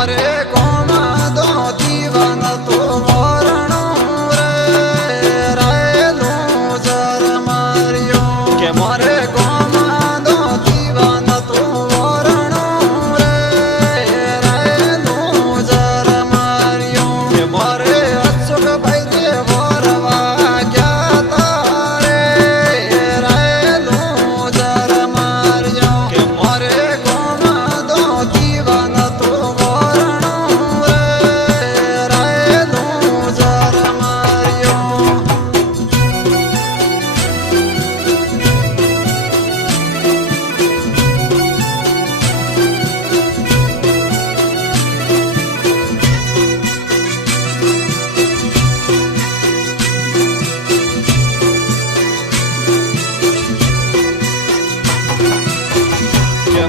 मोरे गोमा दो दीवान तो वरणो रे रायलो जर मारियो के मोरे गोमा दो दीवान तो वरणो रे रायलो जर मारियो के मोरे अचुक भाई रे वरवा ज्ञाता रे रायलो जर मारियो के मोरे गोमा दो दीवान तो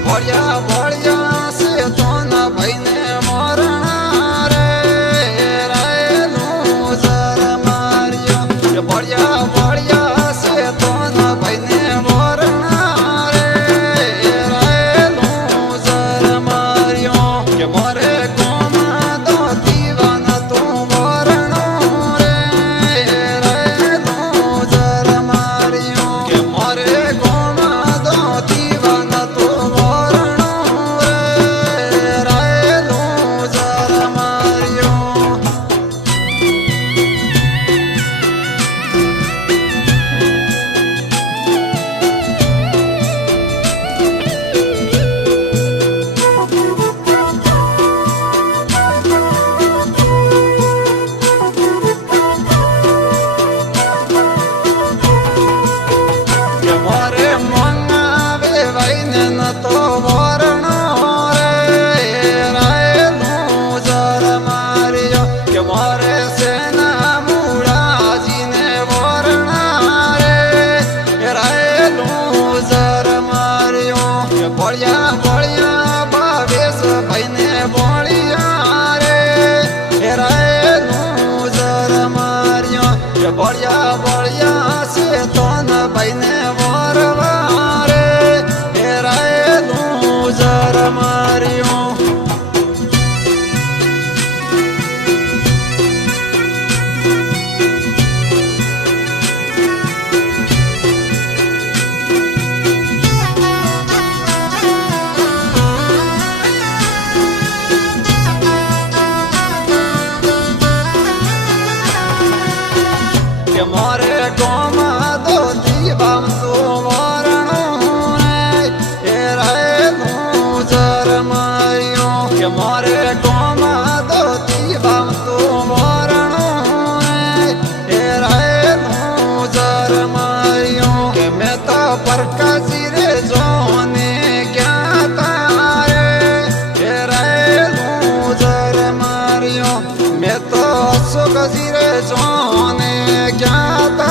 बढ़िया बढ़िया से तो न भैने मरणा रे रायलो जर मारियो बढ़िया बढ़िया से तो न भैने मरणा रे रायलो जर मारियो के मोरे गोमा दो दीवान तो वरणो रे रायलो जर मारियो के मोरे गोमा दो दीवान तो तो वरणो रे रायलो जर मारियो के मोरे सेना मुड़ाजी ने वरणा रे रायलो जर मारियो के बढ़िया बढ़िया भावेश भाई ने बोलिया रे रायलो जर मारियो के बढ़िया बढ़िया से तो न भाई ने वरवा जर मारियो के मोरे गोमा दो दीवान तो वरणो रे रायलो जर मारियो के मोरे गोमा दो दीवान तो वरणो रे रायलो जर मारियो के मैं तो प्रकाशी रे जोने ज्ञाता रे रायलो जर मारियो मैं तो अशोक रे जोने ज्ञाता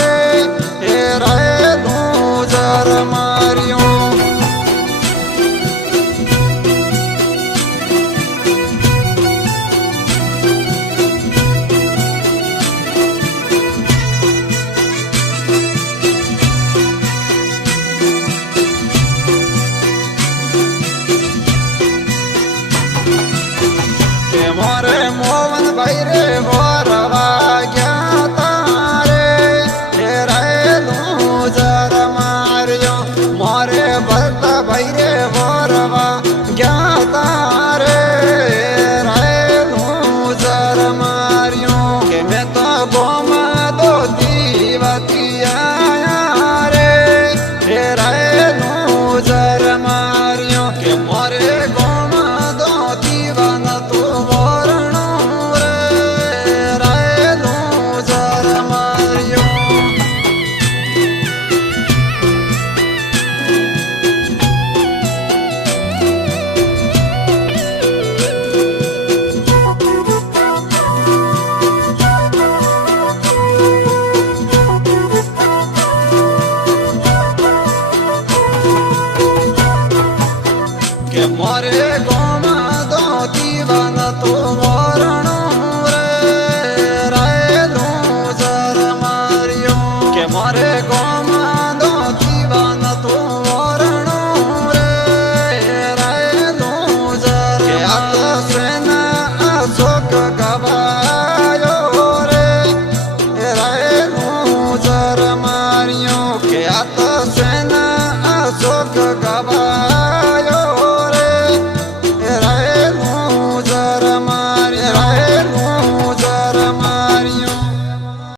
रे रायलो जर मारियो मोरे मोहन भाई रे वरवा ज्ञाता रे रायलो जर मारियो मोरे भरता भाई रे वरवा ज्ञाता रे रायलो जर मारियो के मैं तो गोमा दो दीवती आया रे रायलो जर मारियो के मोरे गोमा दो दीवान तो के मोरे